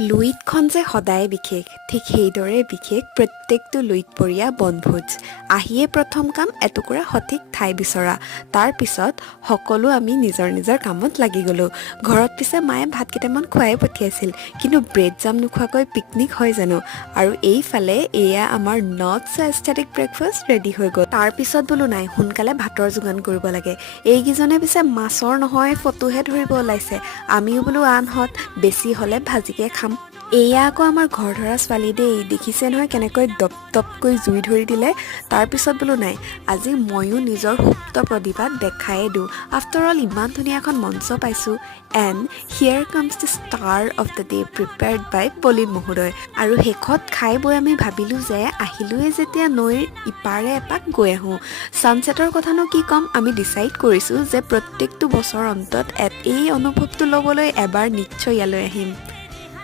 লুইতখন যে সদায় বিশেষ, ঠিক সেইদৰে বিশেষ প্ৰত্যেকটো লুইতপৰীয়া বনভোজ। আহিয়ে প্ৰথম কাম এটুকুৰা সঠিক ঠাই বিচৰা। তাৰ পিছত সকলো আমি নিজৰ নিজৰ কামত লাগি গ'লোঁ। ঘৰত পিছে মায়ে ভাত কেইটামান খুৱাই পঠিয়াইছিল, কিন্তু ব্ৰেড জাম নোখোৱাকৈ পিকনিক হয় জানো। আৰু এইফালে এয়া আমাৰ not so aesthetic breakfast ready হৈ গ'ল। তাৰ পিছত বোলো নাই, সোনকালে ভাতৰ যোগান কৰিব লাগে। এইকেইজনে পিছে মাছৰ নহয় ফটোহে ধৰিব ওলাইছে। আমিও বোলো আনহঁত, বেছি হ'লে ভাজিকে খাম। এয়া আকৌ আমাৰ ঘৰ ধৰা ছোৱালী দেই, দেখিছে নহয় কেনেকৈ দপ দপকৈ জুই ধৰি দিলে। তাৰপিছত বোলো নাই, আজি ময়ো নিজৰ সুপ্ত প্ৰতিভাত দেখায়ে দিওঁ। আফটাৰ অল ইমান ধুনীয়া এখন মঞ্চ পাইছোঁ। And here comes the star of the day prepared by Polin মহোদয়। আৰু শেষত খাই বৈ আমি ভাবিলোঁ যে আহিলোৱে যেতিয়া নৈৰ ইপাৰে এপাক গৈ আহোঁ। ছানছেটৰ কথানো কি ক'ম, আমি ডিচাইড কৰিছোঁ যে প্ৰত্যেকটো বছৰ অন্তত এই অনুভৱটো ল'বলৈ এবাৰ নিশ্চয় ইয়ালৈ আহিম।